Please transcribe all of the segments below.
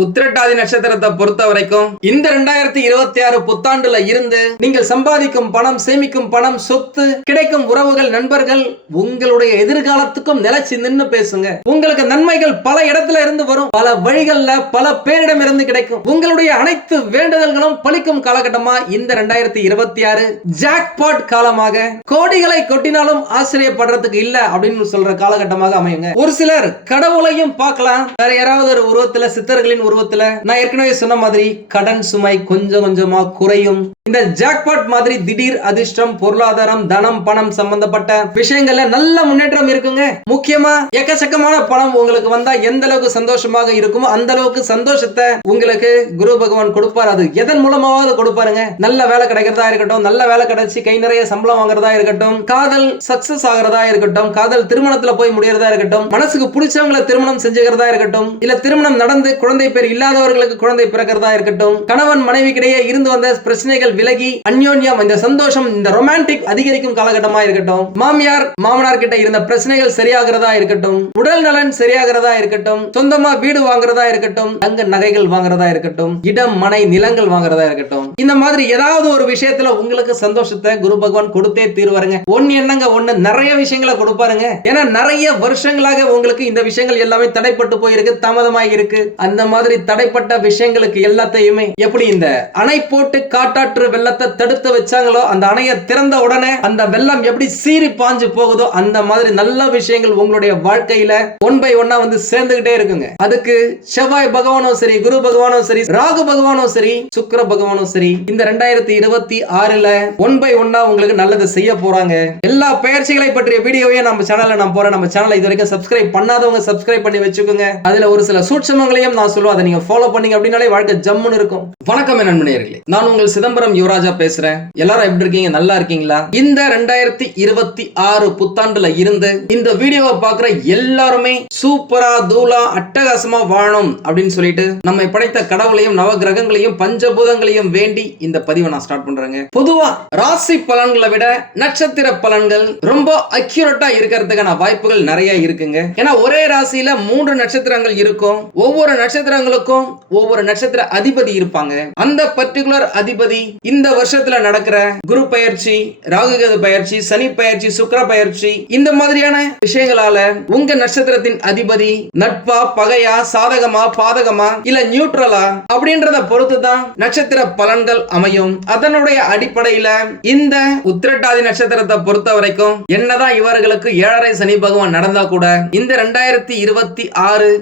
உத்திரட்டாதி நட்சத்திரத்தை பொறுத்த வரைக்கும் இந்த 2026 புத்தாண்டுல இருந்து நீங்கள் சம்பாதிக்கும் பணம், சேமிக்கும் பணம், சொத்து, கிடைக்கும் உறவுகள், நண்பர்கள் உங்களுடைய எதிர்காலத்துக்கும் நிலைச்சு நின்னு பேசுங்க. உங்களுக்கு நன்மைகள் பல இடத்துல இருந்து வரும், பல வழிகள்ல பல பேரிடம் இருந்து கிடைக்கும். உங்களுடைய அனைத்து வேண்டுதல்களும் பலிக்கும் காலகட்டமா இந்த 2026 ஜாக்பாட் காலமாக, கோடிகளை கொட்டினாலும் ஆச்சரியப்படுறதுக்கு இல்ல அப்படின்னு சொல்ற காலகட்டமாக அமையுங்க. ஒரு சிலர் கடவுளையும் பார்க்கலாம், வேற யாராவது ஒரு உருவத்துல, சித்தர்களின் உருவத்துல. நான் ஏற்கனவே சொன்ன மாதிரி கடன் சுமை கொஞ்சம் கொஞ்சமா குறையும். இந்த ஜாக்பாட் மாதிரி திடீர் அதிர்ஷ்டம், பொருளாதாரம், தனம், பணம் சம்பந்தப்பட்ட விஷயங்கள்ல நல்ல முன்னேற்றம் இருக்குங்க. முக்கியமா எக்கச்சக்கமான பணம் உங்களுக்கு வந்தா எந்த அளவுக்கு சந்தோஷமாக இருக்குமோ அந்த அளவுக்கு சந்தோஷத்தை உங்களுக்கு குரு பகவான் கொடுப்பார். அது எதன் மூலமாவது கொடுப்பாருங்க. நல்ல வேலை கிடைக்கிறதா இருக்கட்டும், நல்ல வேலை கிடைச்சி கை நிறைய சம்பளம் வாங்குறதா இருக்கட்டும், காதல் சக்சஸ் ஆகிறதா இருக்கட்டும், காதல் திருமணத்துல போய் முடியறதா இருக்கட்டும், மனசுக்கு பிடிச்சவங்களை திருமணம் செஞ்சுக்கிறதா இருக்கட்டும், இல்ல திருமணம் நடந்து குழந்தை பேர் இல்லாதவர்களுக்கு குழந்தை பிறக்கிறதா இருக்கட்டும், கணவன் மனைவிக்கிடையே இருந்து வந்த பிரச்சனைகள் விலகி அந்யோன்யம், இந்த சந்தோஷம், இந்த ரொமான்டிக் அதிகரிக்கும் காலகட்டமா இருக்கட்டும், மாமியார் மாமனார் கிட்ட இருந்த பிரச்சனைகள் சரியாகிறதா இருக்கட்டும், உடல் நலன் சரியாகிறதா இருக்கட்டும், சொந்தமா வீடு வாங்குறதா இருக்கட்டும், தங்க நகைகள் வாங்குறதா இருக்கட்டும், இடம் மனை நிலங்கள் வாங்குறதா இருக்கட்டும், இந்த மாதிரி ஏதாவது ஒரு விஷயத்துல உங்களுக்கு சந்தோஷத்தை குரு பகவான் கொடுத்தே தீர்வாருங்க. ஒன்னு என்னங்க, ஒன்னு நிறைய விஷயங்களை கொடுப்பாருங்க. ஏன்னா நிறைய வருஷங்களாக உங்களுக்கு இந்த விஷயங்கள் எல்லாமே தடைப்பட்டு போயிருக்கு, தாமதமாக இருக்கு. அந்த மாதிரி தடைப்பட்ட விஷயங்களுக்கு எல்லாத்தையுமே எப்படி இந்த அணை போட்டு காட்டாற்று வெள்ளத்தை தடுத்து வச்சாங்களோ, அந்த அணையை திறந்த உடனே அந்த வெள்ளம் எப்படி சீறி பாஞ்சு போகுதோ அந்த மாதிரி நல்ல விஷயங்கள் உங்களுடைய வாழ்க்கையில ஒன் பை ஒன்னா வந்து சேர்ந்துகிட்டே இருக்குங்க. அதுக்கு செவ்வாய் பகவானும் சரி, குரு பகவானும் சரி, ராகு பகவானும் சரி, சுக்கிர பகவானும் சரி, இந்த 2026ல ஒன் பை ஒன்னா உங்களுக்கு நல்லது செய்ய போறாங்க. எல்லா பயிற்சிகளை பற்றிய வீடியோவையும் நம்ம சேனல்ல நான் போறேன். நம்ம சேனலை இது வரைக்கும் சப்ஸ்கிரைப் பண்ணாதவங்க சப்ஸ்கிரைப் பண்ணி வச்சுக்கோங்க. அதுல ஒரு சில சூட்சமங்களையும் நான் சொல்லுவேன், அதை நீங்க ஃபாலோ பண்ணீங்க அப்படினாலே வாழ்க்கை ஜம்முன்னு இருக்கும். வணக்கம் நண்பர்களே, நான் உங்கள் சிதம்பரம் யுவராஜா பேசுறேன். எல்லாரும் எப்படி இருக்கீங்க? நல்லா இருக்கீங்களா? இந்த 2026 புத்தாண்டுல இருந்து இந்த வீடியோவை பார்க்குற எல்லாருமே சூப்பரா தூளா அட்டகாசமா வாழணும் அப்படின்னு சொல்லிட்டு நம்மை படைத்த கடவுளையும் நவகிரகங்களையும் பஞ்சபூதங்களையும் வேண்டி இந்த பதிவை நான் ஸ்டார்ட் பண்றேங்க. பொதுவா ராசி பலன்களை விட நட்சத்திர பலன்கள் ரொம்ப அக்யூரேட்டா இருக்கிறதுக்கான வாய்ப்புகள் நிறைய இருக்குங்க. ஏன்னா ஒரே ராசியில 3 நட்சத்திரங்கள் இருக்கும். ஒவ்வொரு நட்சத்திரங்களுக்கும் ஒவ்வொரு நட்சத்திர அதிபதி இருப்பாங்க. அந்த பர்டிகுலர் அதிபதி இந்த வருஷத்துல நடக்கிற குரு பயிற்சி, ராகுகேது பயிற்சி, சனி பயிற்சி, சுக்கிர பயிற்சி, இந்த மாதிரியான விஷயங்களால உங்க நட்சத்திரத்தின் அதிபதி நட்பா, பகையா, சாதகமா, பாதகமா, இல்ல நியூட்ரலா அப்படின்றத பொறுத்துதான் நட்சத்திர பலன்கள் அமையும். அதனுடைய அடிப்படையில இந்த உத்திரட்டாதி நட்சத்திரத்தை பொறுத்த வரைக்கும் என்னதான் இவர்களுக்கு 7.5 சனி பகவான் நடந்தா கூட இந்த 2026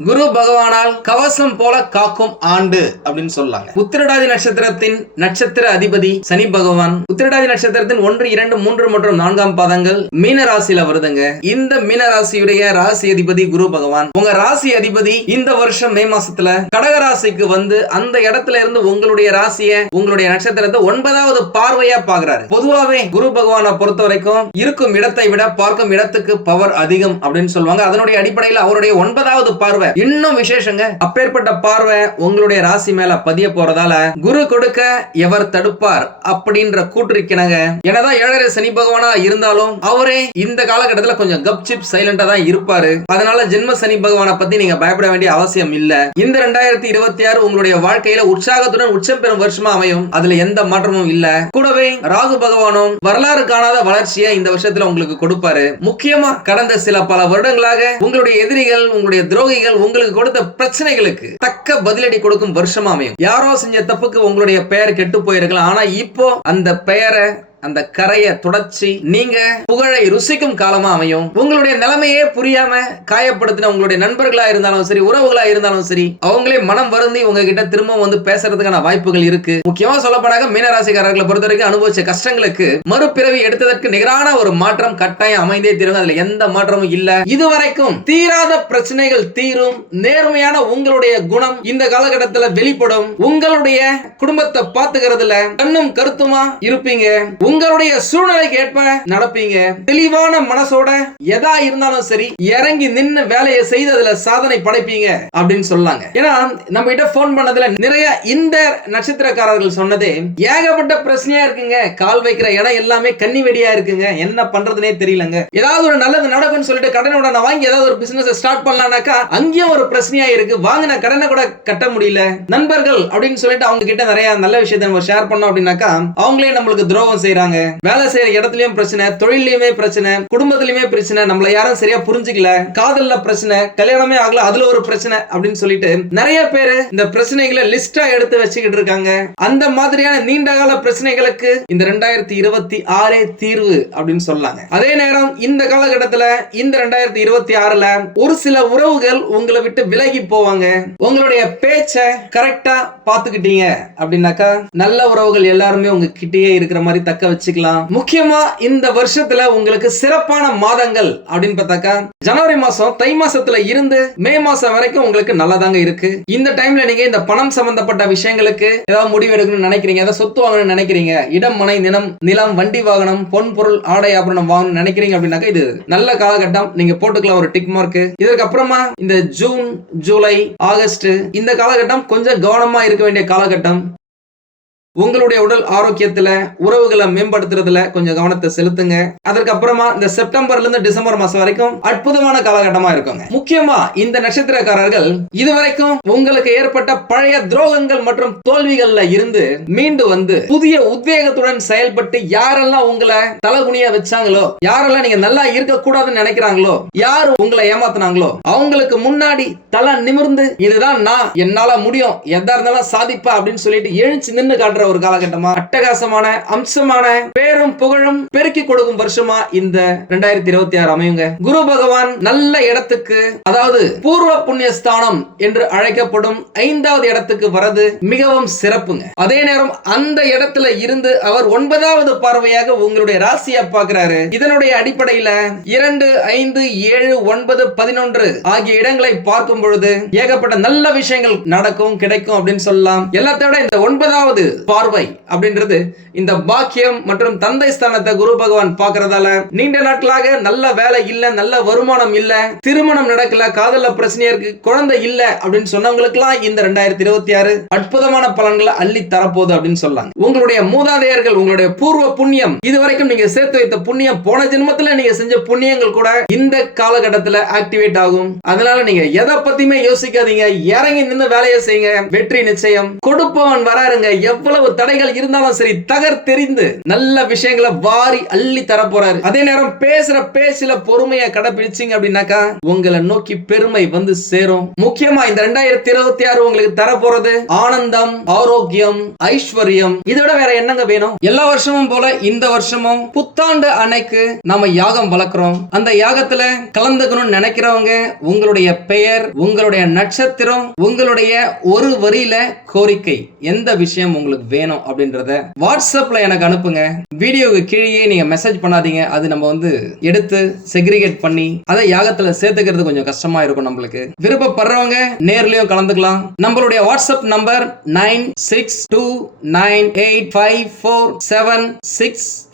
குரு பகவானால் கவசம் போல காக்கும் ஆண்டு அப்படின்னு சொல்லலாங்க. உத்திரட்டாதி நட்சத்திரத்தின் நட்சத்திர அதிபதி சனி பகவான் உத்திரட்டாதி நட்சத்திரத்தின் 1, 2, 3 மற்றும் 4ஆம் பாதங்கள் மீன ராசியில வருதுங்க. இந்த மீன ராசியுடைய ராசி அதிபதி குரு பகவான். உங்க ராசி அதிபதி இந்த வருஷம் மே மாசத்துல கடக ராசிக்கு வந்து அந்த இடத்துல இருந்து உங்களுடைய ராசியை, உங்களுடைய நட்சத்திரத்தை 9வது பார்வையா பாக்குறாரு. பொதுவாவே குரு பகவானை பொறுத்த வரைக்கும் இருக்கும் இடத்தை விட பார்க்கும் இடத்துக்கு பவர் அதிகம் அப்படின்னு சொல்லுவாங்க. அதனுடைய அடிப்படையில் அவருடைய 9வது பார்வை இன்னும் விசேஷங்க. அப்பேற்பட்ட பார்வை உங்களுடைய ராசி மேல பதிய போறதால குரு கொடுக்க எவர் தடுப்பார் அப்படின்ற கூற்றிருக்கிறாங்க. என்னதான் 7.5 சனி பகவானா இருந்தாலும் அவரே இந்த காலகட்டத்துல கொஞ்சம் கப்சிப் சைலண்டா தான் இருப்பாரு. அதனால ஜென்ம சனி பகவானை பத்தி நீங்க பயப்பட வேண்டிய அவசியம் இல்ல. இந்த 2026 உங்களுடைய வாழ்க்கையில உற்சாகத்துடன் உச்சம் பெறும் வருஷமா அமையும். அதுல எந்த மாற்றமும் இல்ல. கூடவே ராகு பகவானும் வரலாறு காணாத வளர்ச்சியை இந்த வருஷத்துல உங்களுக்கு கொடுப்பாரு. முக்கியமா கடந்த சில பல வருடங்களாக உங்களுடைய எதிரிகள், உங்களுடைய துரோகிகள் உங்களுக்கு கொடுத்த பிரச்சனைகளுக்கு தக்க பதிலடி கொடுக்கும் வருஷமா அமையும். யாரோ செஞ்ச தப்புக்கு உங்களுடைய பெயர் கெட்டு போயிருக்கலாம். ஆனா இப்போ அந்த பெயரை, அந்த கரையை தொடச்சி நீங்க புகழை ருசிக்கும் காலமா அமையும். உங்களுடைய நிலைமையே புரியாம காயப்படுத்தின உங்களுடைய நண்பர்களா இருந்தாலும் சரி, உறவுகளா இருந்தாலும் சரி, அவங்களே மனம் வருந்தி உங்ககிட்ட திரும்ப வந்து பேசுறதுக்கான வாய்ப்புகள் இருக்கு. முக்கியமா சொல்லப்படாக மீனராசிக்காரர்களை பொறுத்த வரைக்கும் அனுபவிச்ச கஷ்டங்களுக்கு மறுபிறவி எடுத்ததற்கு நிகரான ஒரு மாற்றம் கட்டாயம் அமைந்தே தீரும். அதுல எந்த மாற்றமும் இல்ல. இதுவரைக்கும் தீராத பிரச்சனைகள் தீரும். நேர்மையான உங்களுடைய குணம் இந்த காலகட்டத்தில் வெளிப்படும். உங்களுடைய குடும்பத்தை பாத்துக்கிறதுல கண்ணும் கருத்துமா இருப்பீங்க. உங்களுடைய சூழ்நிலைக்கு ஏற்ப நடப்பீங்க. தெளிவான மனசோட எதா இருந்தாலும் சரி இறங்கி நின்னு வேலையை செய்து அதுல சாதனை படைப்பீங்க அப்படின்னு சொல்லாங்க. ஏன்னா நம்ம கிட்ட போன் பண்ணதுல நிறைய இந்த நட்சத்திரக்காரர்கள் சொன்னதே ஏகப்பட்ட பிரச்சனையா இருக்குங்க, கால் வைக்கிற இடம் எல்லாமே கன்னி வெடியா இருக்குங்க, என்ன பண்றதுனே தெரியலங்க, ஏதாவது ஒரு நல்லது நடக்கும்னு சொல்லிட்டு கடனை உடனே வாங்கி ஏதாவது ஒரு பிசினஸ் ஸ்டார்ட் பண்ணலாம்னாக்கா அங்கேயும் ஒரு பிரச்சனையா இருக்கு, வாங்கின கடனை கூட கட்ட முடியல. நண்பர்கள் அப்படின்னு சொல்லிட்டு அவங்க கிட்ட நிறைய நல்ல விஷயத்தை நம்ம ஷேர் பண்ணோம் அப்படின்னாக்கா அவங்களே நம்மளுக்கு துரோகம் செய்யறாங்க. வேலை செய்யற இடத்துலயும் பிரச்சனை, தொழிலையுமே பிரச்சனை, குடும்பத்திலுமே பிரச்சனை, நம்மள யாரும் சரியா புரிஞ்சுக்கல, காதல்ல பிரச்சனை, கல்யாணமே ஆகல அதுல ஒரு பிரச்சனை அப்படின்னு சொல்லிட்டு நிறைய பேரு இந்த பிரச்சனைகளை லிஸ்டா எடுத்து வச்சுக்கிட்டு இருக்காங்க. அந்த மாதிரியான நீண்ட கால பிரச்சனைகளுக்கு இந்த 2026 தீர்வு அப்படின்னு சொல்லாங்க. அதே நேரம் இந்த காலகட்டத்துல இந்த 2026ல ஒரு சில உறவுகள் உங்களை விட்டு விலகி போவாங்க. உங்களுடைய பேச்ச கரெக்டா பாத்துக்கிட்டீங்க அப்படின்னாக்கா நல்ல உறவுகள் எல்லாருமே உங்க கிட்டயே இருக்கிற மாதிரி தக்க வச்சுக்கலாம். முக்கியமா இந்த வருஷத்துல உங்களுக்கு சிறப்பான மாதங்கள் அப்படின்னு பார்த்தாக்கா ஜனவரி மாசம், தை மாசத்துல இருந்து மே மாசம் வரைக்கும் உங்களுக்கு நல்லதாங்க இருக்கு. இந்த டைம்ல நீங்க இந்த பணம் சம்பந்தப்பட்ட விஷயங்களுக்கு ஏதாவது முடிவு எடுக்கணும்னு நினைக்கிறீங்க, ஏதாவது சொத்து வாங்கணும்னு நினைக்கிறீங்க, இடம் மனை நிலம் வண்டி வாகனம் பொன் பொருள் ஆடை ஆபரணம் வாங்கணும்னு நினைக்கிறீங்க அப்படின்னாக்கா இது நல்ல காலகட்டம், நீங்க போட்டுக்கலாம் ஒரு டிக் மார்க். இதற்கு அப்புறமா இந்த ஜூன், ஜூலை, ஆகஸ்ட் இந்த காலகட்டம் கொஞ்சம் கவனமா இருக்க வேண்டிய காலகட்டம். உங்களுடைய உடல் ஆரோக்கியத்துல உறவுகளை மேம்படுத்துறதுல கொஞ்சம் கவனத்தை செலுத்துங்க. அதற்கு அப்புறமா இந்த செப்டம்பர்ல இருந்து டிசம்பர் மாசம் வரைக்கும் அற்புதமான காலகட்டமா இருக்குங்க. முக்கியமா இந்த நட்சத்திரக்காரர்கள் இதுவரைக்கும் உங்களுக்கு ஏற்பட்ட பழைய துரோகங்கள் மற்றும் தோல்விகள்ல இருந்து மீண்டு வந்து புதிய உத்வேகத்துடன் செயல்பட்டு யாரெல்லாம் உங்களை தலகுனியா வச்சாங்களோ, யாரெல்லாம் நீங்க நல்லா இருக்க கூடாதுன்னு நினைக்கிறாங்களோ, யார் உங்களை ஏமாத்தினாங்களோ அவங்களுக்கு முன்னாடி தலை நிமிர்ந்து இதுதான் நான், என்னால முடியும், எதா இருந்தாலும் சாதிப்பா அப்படின்னு சொல்லிட்டு எழுச்சி நின்று காட்டுற ஒரு காலகட்டமா, அட்டகாசமான அம்சமான பேரும் புகழும் பெருக்கி கொடுக்கும் வருஷமா இந்த 2026 அமையுங்க. குரு பகவான் நல்ல இடத்துக்கு, அதாவது பூர்வ புண்ணிய ஸ்தானம் என்று அழைக்கப்படும் 5வது இடத்துக்கு வரது மிகவும் சிறப்புங்க. அதே நேரம் அந்த இடத்துல இருந்து அவர் 9வது பார்வையாக உங்களுடைய ராசியை பார்க்கிறாரு. இதனுடைய அடிப்படையில 2, 5, 7, 9, 11 ஆகிய இடங்களை பார்க்கும் பொழுது ஏகப்பட்ட நல்ல விஷயங்கள் நடக்கும், கிடைக்கும் அப்படின்னு சொல்லலாம். எல்லாத்தையும் விட இந்த 9வது பார்வை அப்படின்றது இந்த பாக்கியம் மற்றும் தந்தை ஸ்தானத்தை குரு பகவான் பார்க்கறதால நீண்ட நாட்களாக நல்ல வேலை இல்ல, நல்ல வருமானம் இல்ல, திருமணம் நடக்கல, காதல்ல பிரச்சனையா இருக்கு, குழந்தை இல்ல அப்படின்னு சொன்னவங்களுக்குலாம் இந்த 2026 அற்புதமான பலன்களை அள்ளி தரப்போகுது அப்படின்னு சொல்லலாம். உங்களுடைய மூதாதையர்கள், உங்களுடைய பூர்வ புண்ணியம், இதுவரைக்கும் நீங்க சேர்த்து வைத்த புண்ணியம், போன ஜென்மத்துல நீங்க செஞ்ச புண்ணியங்கள் கூட இந்த காலகட்டத்துல ஆக்டிவேட் ஆகும். அதனால நீங்க எதை பத்தியுமே யோசிக்காதீங்க, இறங்கி நின்று வேலையை செய்யுங்க, வெற்றி நிச்சயம். கொடுப்பவன் வராருங்க, எவ்வளவு தடைகள் இருந்தாலும் சரி தகர்த்தெறிந்து நல்ல விஷயங்களை வாரி அள்ளி தர போறாரு. அதே நேரம் பேசுற பேச்சில பொறுமையை கடைபிடிச்சீங்க அப்படின்னாக்கா உங்களை நோக்கி பெருமை வந்து சேரும். முக்கியமா இந்த 2026 உங்களுக்கு தர போறது ஆனந்தம், ஆரோக்கியம், ஐஸ்வர்யம். இதோட வேற என்னங்க வேணும்? எல்லா வருஷமும் போல இந்த வருஷமும் புத்தாண்டு அன்னைக்கு நாம யாகம் வளர்க்கிறோம். அந்த யாகத்துல கலந்துக்கணும்னு நினைக்கிறவங்க உங்களுடைய பெயர், உங்களுடைய நட்சத்திரம், உங்களுடைய ஒரு வரியில கோரிக்கை, எந்த விஷயம் உங்களுக்கு வேணும் அப்படின்றத வாட்ஸ்அப்ல எனக்கு அனுப்புங்க. வீடியோக்கு கீழே நீங்க மெசேஜ் பண்ணாதீங்க, அது நம்ம வந்து எடுத்து செக்ரிகேட் பண்ணி அதை யாகத்துல சேர்த்துக்கிறது கொஞ்சம் கஷ்டமா இருக்கும். நம்மளுக்கு விருப்பப்படுறவங்க நேர்லயும் கலந்துக்கலாம். நம்மளுடைய வாட்ஸ்அப் நம்பர் 9629854765.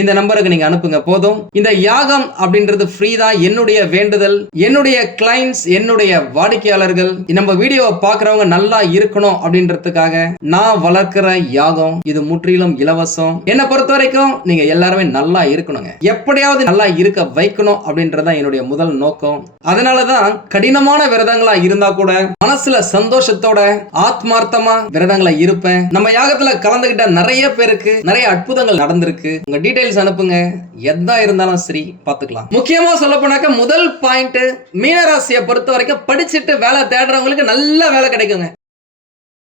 இந்த நம்பருக்கு நீங்க அனுப்புங்க போதும். இந்த யாகம் அப்படின்றது ஃப்ரீ தான். என்னுடைய வேண்டுதல், என்னுடைய கிளைண்ட்ஸ், என்னுடைய வாடிக்கையாளர்கள் நம்ம வீடியோவை பார்க்கறவங்க நல்லா இருக்கணும் அப்படின்றதுக்காக நான் வளர்க்கிற யாகம் இது முற்றிலும் இலவசம். என்னை பொறுத்த வரைக்கும் நீங்க எல்லாருமே நல்லா இருக்கணுங்க, எப்படியாவது நல்லா இருக்க வைக்கணும் அப்படின்றதான் என்னுடைய முதல் நோக்கம். அதனாலதான் கடினமான விரதங்களா இருந்தா கூட மனசுல சந்தோஷத்தோட ஆத்மார்த்தமா விரதங்களை இருப்பேன். நம்ம யாகத்துல கலந்துகிட்ட நிறைய பேருக்கு நிறைய அற்புதங்கள் நடந்திருக்கு. உங்க டீடைல்ஸ் அனுப்புங்க, எதா இருந்தாலும் சரி பாத்துக்கலாம். முக்கியமா சொல்ல போனாக்க முதல் பாயிண்ட், மீனராசியை பொறுத்த வரைக்கும் படிச்சுட்டு வேலை தேடுறவங்களுக்கு நல்ல வேலை கிடைக்குங்க.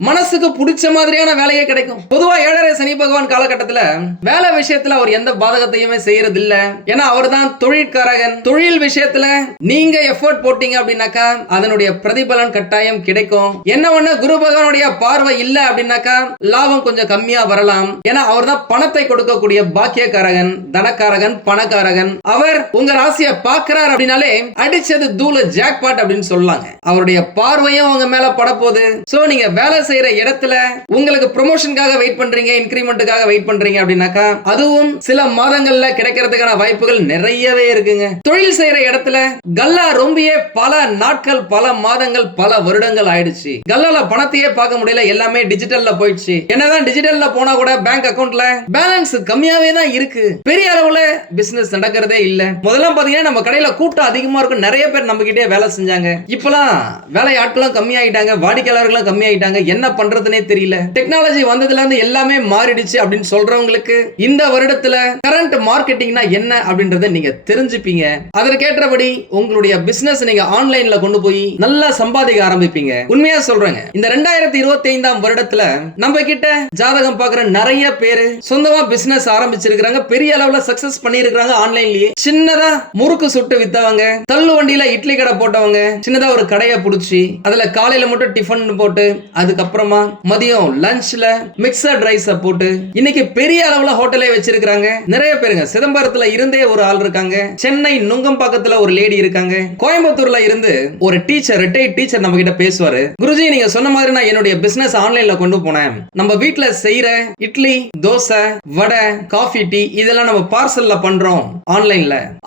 மனசுக்கு பிடிச்ச மாதிரியான வேலையே கிடைக்கும். பொதுவா 7.5 சனி பகவான் காலகட்டத்துல வேலை விஷயத்துல அவர் எந்த பாதகத்தையுமே செய்யறது இல்ல. ஏன்னா அவர் தான் தொழிற்காரகன். தொழில் விஷயத்துல நீங்க எஃபோர்ட் போட்டீங்க அப்படின்னாக்கா அதனுடைய பிரதிபலன் கட்டாயம் கிடைக்கும். என்ன ஒண்ணு, குரு பகவானுடைய பார்வை இல்ல அப்படின்னாக்கா லாபம் கொஞ்சம் கம்மியா வரலாம். ஏன்னா அவர் தான் பணத்தை கொடுக்கக்கூடிய பாக்கியக்காரகன், தனக்காரகன், பணக்காரகன். அவர் உங்க ராசியை பார்க்கிறார் அப்படின்னாலே அடிச்சது தூள ஜாக்பாட் அப்படின்னு சொல்லாங்க. அவருடைய பார்வையும் அவங்க மேல பட போகுது. சோ நீங்க வேலை செய்யற இடத்துல உங்களுக்கு ப்ரமோஷனுக்காக வெயிட் பண்றீங்க, இன்கிரிமெண்ட்டுக்காக வெயிட் பண்றீங்க அப்படின்னாக்கா அதுவும் சில மாதங்கள்ல கிடைக்கிறதுக்கான வாய்ப்புகள் நிறையவே இருக்குங்க. தொழில் செய்யற இடத்துல கல்லா ரொம்பியே பல நாட்கள், பல மாதங்கள், பல வருடங்கள் ஆயிடுச்சு. கல்லால பணத்தையே பார்க்க முடியல, எல்லாமே டிஜிட்டல்ல போயிடுச்சு. என்னதான் டிஜிட்டல்ல போனா கூட பேங்க் அக்கவுண்ட்ல பேலன்ஸ் கம்மியாவே தான் இருக்கு. பெரிய அளவுல பிசினஸ் நடக்கிறதே இல்ல. முதல்ல பாத்தீங்கன்னா நம்ம கடையில கூட்டம் அதிகமா இருக்கும், நிறைய பேர் நம்ம கிட்டே வேலை செஞ்சாங்க. இப்பலாம் வேலை ஆட்களும் கம்மி ஆயிட்டாங்க, வாடிக்கையாளர்களும் கம்மி ஆயிட்டாங்க. என்ன பண்றதுனே தெரியல. டெக்னாலஜி வந்ததுல இருந்து எல்லாமே மாறிடுச்சு அப்படின்னு சொல்றவங்களுக்கு இந்த வருடத்துல கரண்ட் மார்க்கெட்டிங்னா என்ன அப்படின்றத நீங்க தெரிஞ்சுப்பீங்க. அதற்கேற்றபடி உங்களுடைய பிசினஸ் நீங்க ஆன்லைன்ல கொண்டு போய் நல்லா சம்பாதிக்க ஆரம்பிப்பீங்க. உண்மையா சொல்றேங்க, இந்த 2025ஆம் வருடத்துல நம்ம கிட்ட ஜாதகம் பார்க்குற நிறைய பேர் சொந்தமா பிசினஸ் ஆரம்பிச்சிருக்காங்க, பெரிய அளவுல சக்சஸ் பண்ணிருக்காங்க. ஆன்லைன்லயே சின்னதா முறுக்கு சுட்டு வித்தவங்க, தள்ளு வண்டியில இட்லி கடை போட்டவங்க, சின்னதா ஒரு கடையை புடிச்சு அதுல காலையில மட்டும் டிஃபன் போட்டு அதுக்கப்புறமா மதியம் லஞ்ச்ல மிக்சட் ரைஸ் போட்டு இன்னைக்கு பெரிய அளவுல ஹோட்டலே வச்சிருக்காங்க. நிறைய பேருங்க சிதம்பரத்துல இருந்தே ஒரு ஆள் இருக்காங்க, சென்னை நுங்கம்பாக்கத்துல ஒரு லேடி இருக்காங்க, கோயம்புத்தூர்ல இருந்து ஒரு டீச்சர், ரிட்டையர்ட் டீச்சர் நம்ம கிட்ட பேசுவாரு. குருஜி நீங்க சொன்ன மாதிரி நான் என்னுடைய பிசினஸ் ஆன்லைன்ல கொண்டு போனேன். நம்ம வீட்ல செய்யற இட்லி, தோசை, வடை, காஃபி, டீ இதெல்லாம் நம்ம பார்சல்ல பண்றோம்.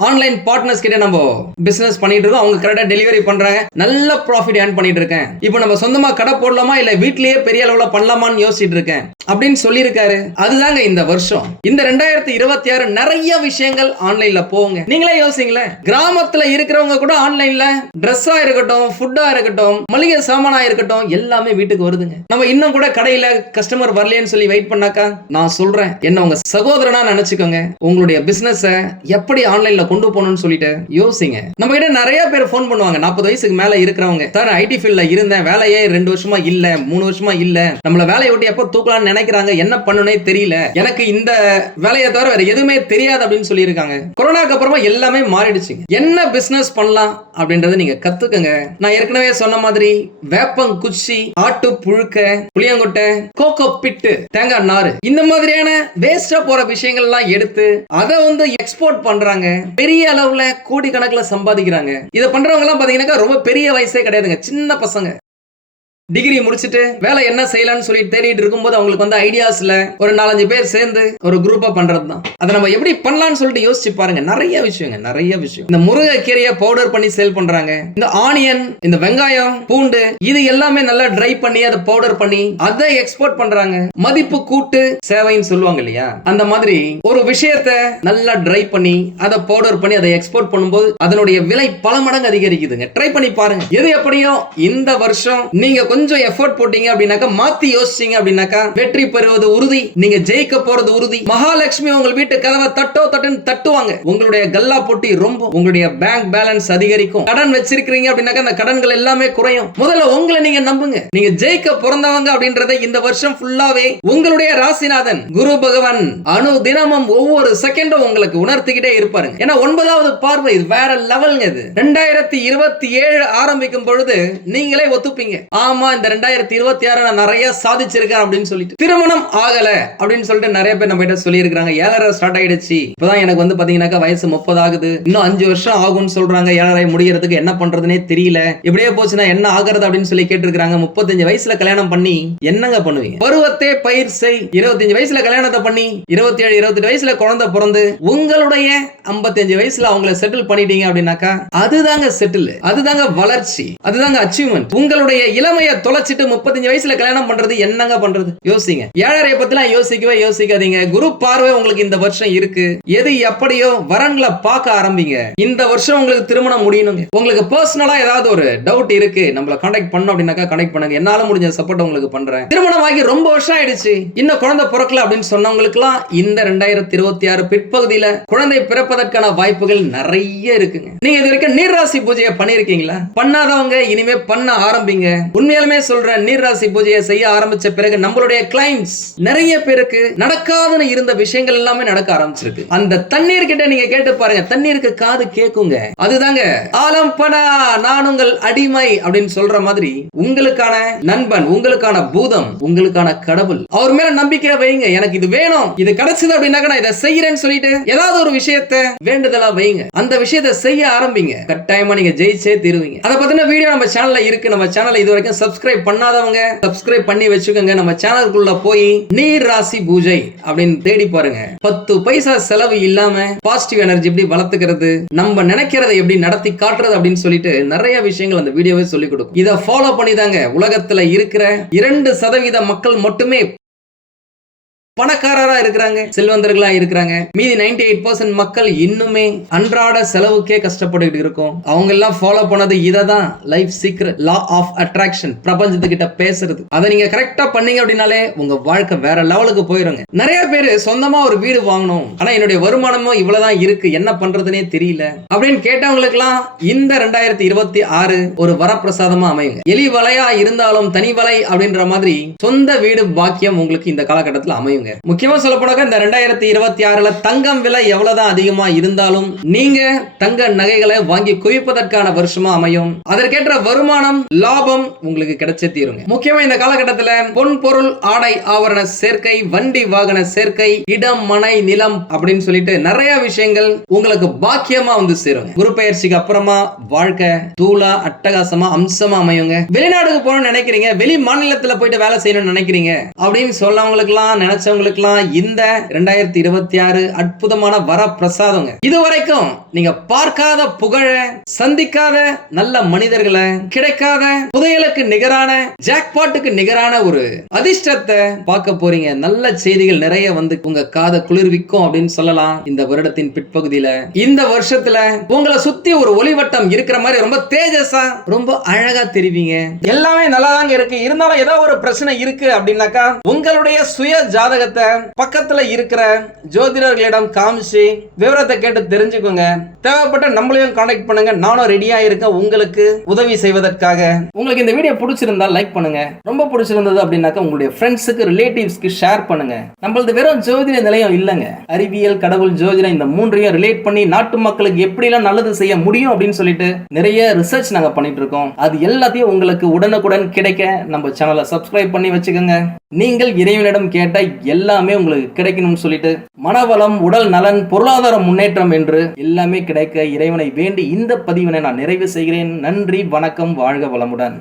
ஆன்லைன் பார்ட்னர்ஸ் கிட்ட நம்ம பிசினஸ் பண்ணிட்டு இருக்கோம். அவங்க கரெக்டா டெலிவரி பண்றாங்க, நல்ல ப்ராஃபிட் ஏர்ன் பண்ணிட்டு இருக்கேன். இப்போ நம்ம சொந்தமா கடை போடலாமா இல்ல வீட்லயே பெரிய அளவுல பண்ணலாமான்னு யோசிச்சுட்டு இருக்கேன் அப்படின்னு சொல்லியிருக்காரு. அதுதாங்க இந்த வருஷம், இந்த 2026 நிறைய விஷயங்கள் ஆன்லைன்ல போங்க. நீங்களே யோசிங்களே, கிராமத்துல இருக்கிறவங்க கூட ஆன்லைன்ல ட்ரெஸ்ஸா இருக்கட்டும், ஃபுட்டா இருக்கட்டும், மளிகை சாமானா இருக்கட்டும், எல்லாமே வீட்டுக்கு வருதுங்க. நம்ம இன்னும் கூட கடையில கஸ்டமர் வரலையேன்னு சொல்லி வெயிட் பண்ணாக்கா நான் சொல்றேன், என்ன உங்க சகோதரனா நினைச்சுக்கோங்க. உங்களுடைய பிசினஸ் எப்படி ஆன்லைன்ல கொண்டு போகணும்னு சொல்லிட்டு யோசிங்க. நம்ம கிட்ட நிறைய பேர் போன் பண்ணுவாங்க, 40 வயசுக்கு மேல இருக்கிறவங்க. சார் ஐடி ஃபீல்ட்ல இருந்தேன், வேலையே 2 வருஷமா இல்ல, 3 வருஷமா இல்ல, நம்மள வேலையை விட்டு எப்ப தூக்கலாம்னு நினைக்கிறாங்க, என்ன பண்ணனே தெரியல, எனக்கு இந்த வேலையை தவிர வேற எதுவுமே தெரியாது அப்படின்னு சொல்லி இருக்காங்க. கொரோனாக்கு அப்புறமா எல்லாமே மாறிடுச்சு. என்ன பிசினஸ் பண்ணலாம் அப்படின்றத நீங்க கத்துக்கங்க. நான் ஏற்கனவே சொன்ன மாதிரி வேப்பங்குச்சி, ஆட்டு புழுக்க, புளியங்கொட்டை, கோகோ பிட்டு, தேங்காய் நாறு, இந்த மாதிரியான வேஸ்டா போற விஷயங்கள் எல்லாம் எடுத்து அதை எக்ஸ்போர்ட் பண்றாங்க. பெரிய அளவுல கோடி கணக்கில் சம்பாதிக்கிறாங்க. இதை பண்றவங்க எல்லாம் பாத்தீங்கன்னா ரொம்ப பெரிய வயசே கிடையாதுங்க, சின்ன பசங்க. டிகிரி முடிச்சுட்டு வேலை என்ன செய்யலாம்னு சொல்லி தேடிட்டு இருக்கும்போது அவங்களுக்கு ஐடியாஸ்ல ஒரு 4-5 பேர் சேர்ந்து ஒரு குரூப்பா பண்றதுதான். அதை நம்ம எப்படி பண்ணலாம்னு சொல்லிட்டு யோசிச்சு பாருங்க. நிறைய விஷயம். இந்த முருங்கைக்கீரையை பவுடர் பண்ணி சேல் பண்றாங்க. இந்த ஆனியன், இந்த வெங்காயம், பூண்டு இது எல்லாமே நல்லா ட்ரை பண்ணி அதை பவுடர் பண்ணி அதை எக்ஸ்போர்ட் பண்றாங்க. மதிப்பு கூட்டு சேவைன்னு சொல்லுவாங்க இல்லையா, அந்த மாதிரி ஒரு விஷயத்தை நல்லா ட்ரை பண்ணி அதை பவுடர் பண்ணி அதை எக்ஸ்போர்ட் பண்ணும்போது அதனுடைய விலை பல மடங்கு அதிகரிக்குதுங்க. ட்ரை பண்ணி பாருங்க. எது எப்படியோ இந்த வருஷம் நீங்க கொஞ்சம் எஃபோர்ட் போட்டீங்க அப்படின்னாக்கா, மாத்தி யோசிச்சீங்க அப்படின்னாக்கா வெற்றி பெறுவது உறுதி, நீங்க ஜெயிக்க போறது உறுதி. மகாலட்சுமி உங்கள் வீட்டு கதவை தட்டுன்னு தட்டுவாங்க. உங்களுடைய கல்லா பொட்டி ரொம்ப, உங்களுடைய பேங்க் பேலன்ஸ் அதிகரிக்கும். கடன் வச்சிருக்கீங்க அப்படின்னாக்கா அந்த கடன்கள் எல்லாமே குறையும். முதல்ல உங்களை நீங்க நம்புங்க. நீங்க ஜெயிக்க பிறந்தவங்க அப்படின்றத இந்த வருஷம் ஃபுல்லாவே உங்களுடைய ராசிநாதன் குரு பகவான் அணு தினமும் ஒவ்வொரு செகண்டும் உங்களுக்கு உணர்த்திக்கிட்டே இருப்பாருங்க. ஏன்னா 9வது பார்வை வேற லெவல்ங்க. இது 2027 ஆரம்பிக்கும் பொழுது நீங்களே ஒத்துப்பீங்க, ஆமா இந்த 2026 நான் நிறைய சாதிச்சிருக்கேன் அப்படின்னு சொல்லிட்டு. திருமணம் ஆகல அப்படின்னு சொல்லிட்டு நிறைய பேர் நம்ம கிட்ட சொல்லி இருக்காங்க. 7.5 ஸ்டார்ட் ஆயிடுச்சு, இப்பதான் எனக்கு பாத்தீங்கன்னா வயசு 30 ஆகுது, இன்னும் 5 வருஷம் ஆகும்னு சொல்றாங்க. 7.5 முடியறதுக்கு என்ன பண்றதுனே தெரியல, இப்படியே போச்சுன்னா என்ன ஆகுறது அப்படின்னு சொல்லி கேட்டிருக்காங்க. 35 வயசுல கல்யாணம் பண்ணி என்னங்க பண்ணுவீங்க? பருவத்தே பயிர் செய். 25 வயசுல கல்யாணத்தை பண்ணி 27, 28 வயசுல குழந்தை பிறந்து உங்களுடைய 55 வயசுல அவங்கள செட்டில் பண்ணிட்டீங்க அப்படின்னாக்கா அதுதாங்க செட்டில், அதுதாங்க வளர்ச்சி, அதுதாங்க அச்சீவ்மெண்ட். உங்களுடைய இளமையை தொலைச்சிட்டு 35 வயசுல கல்யாணம் பண்றது என்னங்க பண்றது? யோசிங்க. 7.5 பத்திலாம் யோசிக்காதீங்க. குரு பார்வை உங்களுக்கு இந்த வருஷம் இருக்கு. எது எப்படியோ வரன்களை பார்க்க ஆரம்பிங்க. இந்த வருஷம் உங்களுக்கு திருமணம் முடியணுங்க. உங்களுக்கு பர்சனலா ஏதாவது ஒரு டவுட் இருக்கு, நம்மள கான்டாக்ட் பண்ணணும் அப்படின்னாக்கா கான்டாக்ட் பண்ணுங்க. என்னால முடிஞ்ச சப்போர்ட் உங்களுக்கு பண்றேன். திருமணம் ஆகி ரொம்ப வருஷம் ஆயிடுச்சு, இன்னும் குழந்தை பிறக்கல அப்படின்னு சொன்னவங்களுக்கு எல்லாம் இந்த 2026 பிற்பகுதியில குழந்தை பிறப்பதற்கான வாய்ப்புகள் நிறைய இருக்குங்க. நீங்க இது வரைக்கும் நீர்ராசி பூஜையை பண்ணிருக்கீங்களா? பண்ணாதவங்க இனிமே பண்ண ஆரம்பிங்க. உண்மையாலுமே சொல்றேன், நீர்ராசி பூஜையை செய்ய ஆரம்பிச்ச பிறகு நம்மளுடைய கிளைண்ட்ஸ் நிறைய பேருக்கு நடக்காதுன்னு இருந்த விஷயங்கள் எல்லாமே நடக்க ஆரம்பிச்சிருக்கு. அந்த தண்ணீர் கிட்ட நீங்க கேட்டு பாருங்க, தண்ணீருக்கு காது கேக்குங்க. அதுதாங்க ஆலம் படா நான் உங்கள் அடிமை அப்படின்னு சொல்ற மாதிரி உங்களுக்கான நண்பன், உங்களுக்கான பூதம், உங்களுக்கான கடவுள். அவர் மேல நம்பிக்கை வைங்க. எனக்கு இது வேணும், இது கிடைச்சது அப்படின்னாக்க நான் இதை செய்யறேன்னு சொல்லிட்டு ஏதாவது ஒரு விஷயத்தை வேண்டுதலா வைங்க. அந்த விஷயத்தை செய்ய ஆரம்பிங்க. கட்டாயமா நீங்க ஜெயிச்சே தீருவீங்க. அதை பத்தின வீடியோ நம்ம சேனல்ல இருக்கு. நம்ம சேனலை இது வரைக்கும் சப்ஸ்கிரைப் பண்ணாதவங்க சப்ஸ்கிரைப் பண்ணி வச்சுக்கோங்க. நம்ம சேனலுக்குள்ள போய் நீர் ராசி பூஜை அப்படின்னு தேடி பாருங்க. 10 பைசா செலவு இல்லாம பாசிட்டிவ் எனர்ஜி எப்படி வளர்த்துக்கிறது, நம்ம நினைக்கிறதை எப்படி நடத்தி காட்டுறது அப்படின்னு சொல்லிட்டு நிறைய விஷயங்கள் அந்த வீடியோவே சொல்லி கொடுக்கும். இதை ஃபாலோ பண்ணி தாங்க உலகத்துல இருக்கிற 2% மக்கள் மட்டுமே பணக்காரரா இருக்கிறாங்க, செல்வந்தர்களா இருக்கிறாங்க. மீதி 98% மக்கள் இன்னுமே அன்றாட செலவுக்கே கஷ்டப்பட்டு இருக்கும். அவங்க எல்லாம் ஃபாலோ பண்ணது இததான், life secret, law of attraction, பிரபஞ்சத்துக்கிட்ட பேசுறது. அதை நீங்க கரெக்டா பண்ணீங்க அப்படின்னாலே உங்க வாழ்க்கை வேற லெவலுக்கு போயிருங்க. நிறைய பேர் சொந்தமா ஒரு வீடு வாங்கணும், ஆனா என்னுடைய வருமானமும் இவ்வளவுதான் இருக்கு, என்ன பண்றதுனே தெரியல அப்படின்னு கேட்டவங்களுக்கு எல்லாம் இந்த 2026 ஒரு வரப்பிரசாதமா அமையுங்க. எலி வலையா இருந்தாலும் தனி வலை அப்படின்ற மாதிரி சொந்த வீடு பாக்கியம் உங்களுக்கு இந்த காலகட்டத்தில் அமையுங்க. முக்கியமா சொல்ல போனாக்க இந்த 2026ல தங்கம் விலை எவ்வளவுதான் அதிகமா இருந்தாலும் நீங்க தங்க நகைகளை வாங்கி குவிப்பதற்கான வருஷமா அமையும். அதற்கேற்ற வருமானம், லாபம் உங்களுக்கு கிடைச்சே தீருங்க. முக்கியமா இந்த காலகட்டத்தில் பொன் பொருள் ஆடை ஆபரண சேர்க்கை, வண்டி வாகன சேர்க்கை, இடம் மனை நிலம் அப்படின்னு சொல்லிட்டு நிறைய விஷயங்கள் உங்களுக்கு பாக்கியமா வந்து சேருங்க. குரு பெயர்ச்சிக்கு அப்புறமா வாழ்க்கை தூளா அட்டகாசமா அம்சமா அமையுங்க. வெளிநாடுக்கு போகணும்னு நினைக்கிறீங்க, வெளி மாநிலத்துல போயிட்டு வேலை செய்யணும்னு நினைக்கிறீங்க அப்படின்னு சொல்லவங்களுக்கு எல்லாம் நினைச்சவங்களுக்கெல்லாம் இந்த 2026 அற்புதமான வரப்பிரசாதங்க. இதுவரைக்கும் நீங்க பார்க்காத புகழ, சந்திக்காத நல்ல மனிதர்களை, கிடைக்காத புதையலுக்கு நிகரான, ஜாக்பாட்டுக்கு நிகரான ஒரு அதிர்ஷ்டத்தை பார்க்க போறீங்க. நல்ல செய்திகள் நிறைய வந்து உங்க காதை குளிர்விக்கும் அப்படின்னு சொல்லலாம். இந்த வருடத்தின் பிற்பகுதியில இந்த வருஷத்துல உங்களை சுத்தி ஒரு ஒளிவட்டம் இருக்கிற மாதிரி ரொம்ப தேஜஸா, ரொம்ப அழகா தெரிவிங்க. எல்லாமே நல்லா தாங்க இருக்கு. இருந்தாலும் ஏதோ ஒரு பிரச்சனை இருக்கு அப்படின்னாக்கா உங்களுடைய சுய ஜாதகத்தை பக்கத்துல இருக்கிற ஜோதிடர்களிடம் காமிச்சு விவரத்தை கேட்டு தெரிஞ்சுக்கோங்க. தேவைப்பட்ட நம்மளையும் கான்டாக்ட் பண்ணுங்க. நானும் ரெடியா இருக்கேன் உங்களுக்கு உதவி செய்வதற்காக. உங்களுக்கு இந்த வீடியோ பிடிச்சிருந்தா லைக் பண்ணுங்க. ரொம்ப பிடிச்சிருந்தது அப்படின்னாக்கா உங்களுடைய ஃப்ரெண்ட்ஸுக்கு, ரிலேட்டிவ்ஸ்க்கு ஷேர் பண்ணுங்க. நம்மளது வெறும் ஜோதிட நிலையம் இல்லைங்க, அறிவியல், கடவுள், ஜோதிடம் இந்த மூன்றையும் ரிலேட் பண்ணி நாட்டு மக்களுக்கு எப்படிலாம் நல்லது செய்ய முடியும் அப்படின்னு சொல்லிட்டு நிறைய ரிசர்ச் நாங்க பண்ணிட்டு இருக்கோம். அது எல்லாத்தையும் உங்களுக்கு உடனுக்குடன் கிடைக்க நம்ம சேனலை சப்ஸ்கிரைப் பண்ணி வச்சுக்கோங்க. நீங்கள் இறைவனிடம் கேட்ட எல்லாமே உங்களுக்கு கிடைக்கணும்னு சொல்லிட்டு மனவளம், உடல் நலன், பொருளாதார முன்னேற்றம் என்று எல்லாமே கிடைக்க இறைவனை வேண்டி இந்த பதிவினை நான் நிறைவு செய்கிறேன். நன்றி, வணக்கம், வாழ்க வளமுடன்.